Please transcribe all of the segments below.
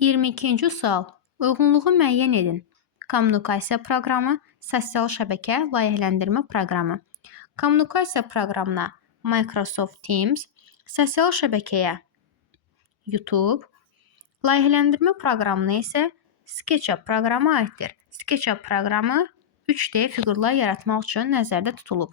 22-ci sual. Uyğunluğu müəyyən edin. Kommunikasiya proqramı, sosial şəbəkə, layihələndirmə proqramı. Kommunikasiya proqramına Microsoft Teams, sosial şəbəkəyə YouTube, layihələndirmə proqramına isə SketchUp proqramı aiddir. SketchUp proqramı 3D fiqurlar yaratmaq üçün nəzərdə tutulub.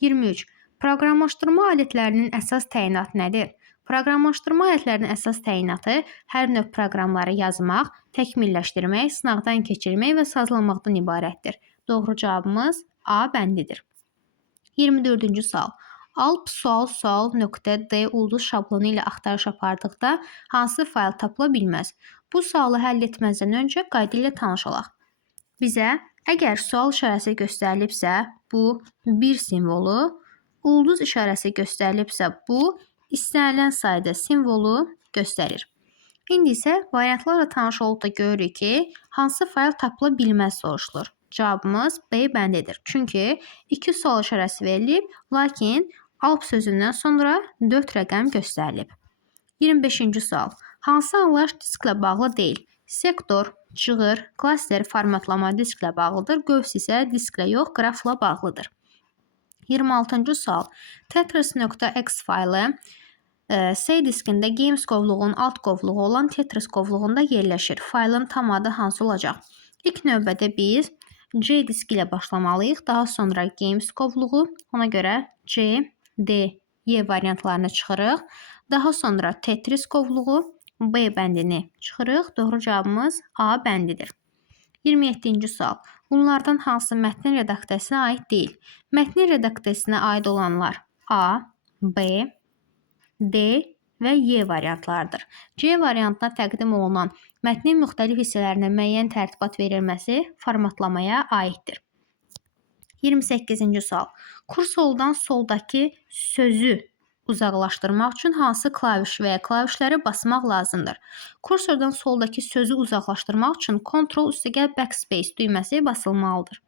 23. Proqramlaşdırma alətlərinin əsas təyinatı nədir? Proqramlaşdırma alətlərinin əsas təyinatı hər növ proqramları yazmaq, təkmilləşdirmək, sınaqdan keçirmək və sazlamaqdan ibarətdir. Doğru cavabımız A bəndidir. 24-cü sual. Alp sual.d ulduz şablonu ilə axtarış apardıqda hansı fayl tapıla bilməz? Bu sualı həll etməzdən öncə qayda ilə tanışalaq. Bizə əgər sual işarəsi göstərilibsə, bu 1 simvolu, ulduz işarəsi göstərilibsə, bu istənilən sayda simvolu göstərir. İndi isə variantlarla tanış olduqda görürük ki, hansı fayl tapıla bilməz soruşulur. Cavabımız B bəndidir. Çünki 2 sual işarəsi verilib, lakin Alp sözündən sonra 4 rəqəm göstərilib. 25-ci sual. Hansı anlayış disklə bağlı deyil? Sektor, cığır, klaster formatlama disklə bağlıdır, qövs isə disklə yox, qrafla bağlıdır. 26-cı sual. Tetris.x faylı C diskində Games qovluğunun alt qovluğu olan Tetris qovluğunda yerləşir. Faylın tam adı hansı olacaq? İlk növbədə biz C diski ilə başlamalıyıq. Daha sonra Games qovluğu, ona görə C, D, Y variantlarını çıxırıq. Daha sonra Tetris qovluğu, B bəndini çıxırıq. Doğru cavabımız A bəndidir. 27-ci sual. Bunlardan hansı mətnin redaksiyasına aid deyil? Mətnin redaksiyasına aid olanlar A, B, D və Y variantlardır. C variantına təqdim olunan mətnin müxtəlif hissələrinə müəyyən tərtibat verilməsi formatlamaya aiddir. 28-ci sual. Kursordan soldakı sözü uzaqlaşdırmaq üçün hansı klaviş və ya klavişləri basmaq lazımdır? Kursordan soldakı sözü uzaqlaşdırmaq üçün Ctrl + backspace düyməsi basılmalıdır.